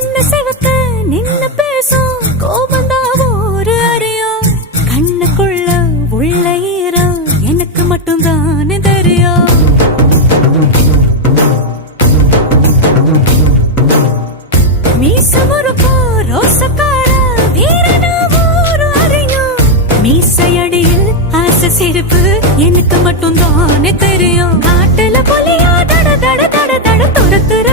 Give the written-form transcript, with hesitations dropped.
கண்ணு சிவக்க நின்னு பேசும் கோபந்தான் ஒரு அறியும் கண்ணுக்குள்ள உள்ள ஈரம் எனக்கு மட்டும்தானே தெரியும். மீச முறுக்கோ ரோசக்கார வீரனா ஊரு அறியும் மீசையடியில் ஆசை சிரிப்பு எனக்கு மட்டும்தானே தெரியும். காட்டுல புலியா தட தட தட தட துரத்துற